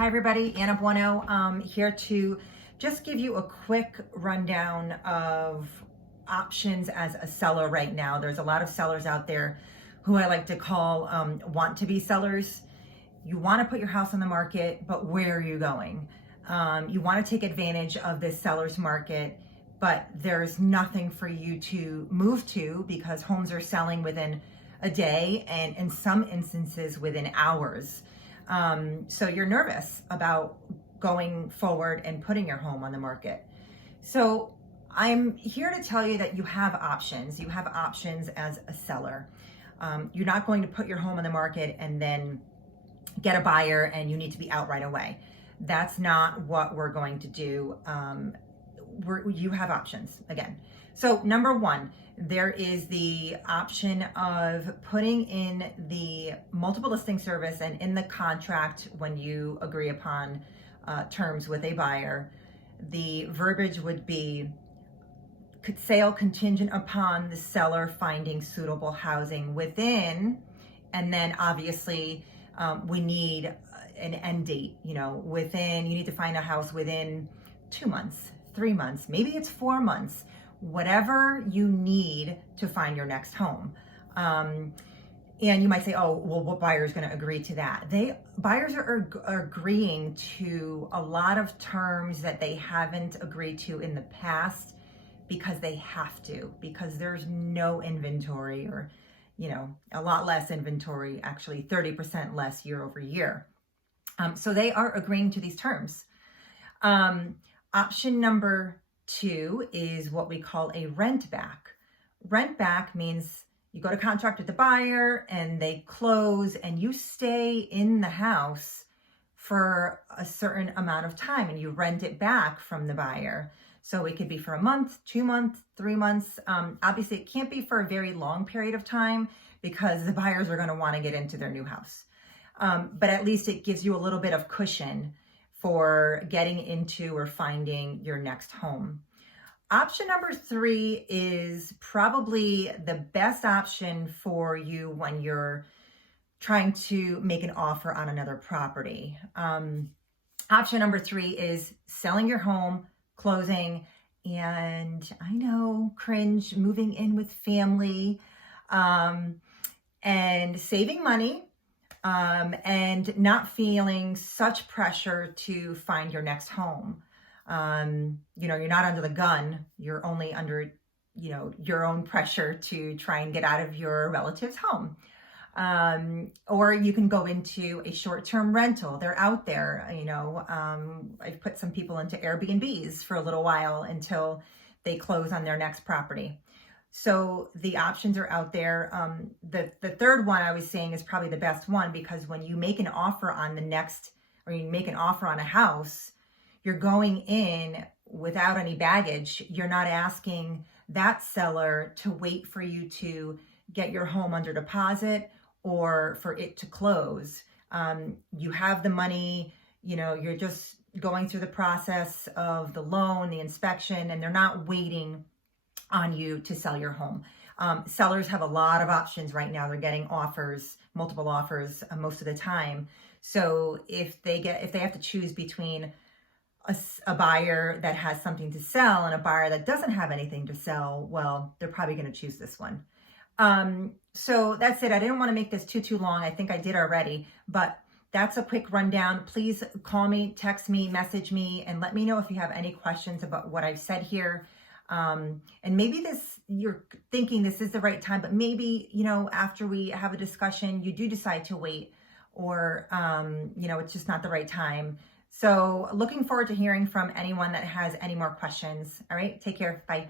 Hi everybody, Anna Bueno here to just give you a quick rundown of options as a seller right now. There's a lot of sellers out there who I like to call want-to-be sellers. You want to put your house on the market, but where are you going? You want to take advantage of this seller's market, but there's nothing for you to move to because homes are selling within a day and in some instances within hours. So you're nervous about going forward and putting your home on the market. So I'm here to tell you that you have options. You have options as a seller. You're not going to put your home on the market and then get a buyer and you need to be out right away. That's not what we're going to do. You have options again. So number one, there is the option of putting in the multiple listing service, and in the contract when you agree upon terms with a buyer, the verbiage would be sale contingent upon the seller finding suitable housing within, and then obviously we need an end date, you need to find a house within 2 months, 3 months, maybe it's 4 months, whatever you need to find your next home. And you might say, oh, well, what buyer is going to agree to that? Buyers are agreeing to a lot of terms that they haven't agreed to in the past because they have to, because there's no inventory, or, a lot less inventory, actually 30% less year over year. So they are agreeing to these terms. Option number 2 is what we call a rent back. Rent back means you go to contract with the buyer and they close and you stay in the house for a certain amount of time and you rent it back from the buyer. So it could be for a month, 2 months, 3 months. Obviously it can't be for a very long period of time because the buyers are going to want to get into their new house. But at least it gives you a little bit of cushion for getting into or finding your next home. Option number 3 is probably the best option for you when you're trying to make an offer on another property. Option number 3 is selling your home, closing, and I know, cringe, moving in with family, and saving money, and not feeling such pressure to find your next home. You're not under the gun. You're only under, your own pressure to try and get out of your relative's home. Or you can go into a short-term rental. They're out there, I've put some people into Airbnbs for a little while until they close on their next property. So the options are out there. The third one I was saying is probably the best one, because when you make an offer on you make an offer on a house, you're going in without any baggage. You're not asking that seller to wait for you to get your home under deposit or for it to close. You have the money, you're just going through the process of the loan, the inspection, and they're not waiting on you to sell your home. Sellers have a lot of options right now. They're getting offers, multiple offers most of the time. So if they have to choose between a buyer that has something to sell and a buyer that doesn't have anything to sell, well, they're probably going to choose this one. So that's it. I didn't want to make this too long. I think I did already, but that's a quick rundown. Please call me, text me, message me, and let me know if you have any questions about what I've said here. And maybe you're thinking this is the right time, but maybe, after we have a discussion, you do decide to wait, or, it's just not the right time. So looking forward to hearing from anyone that has any more questions. All right. Take care. Bye.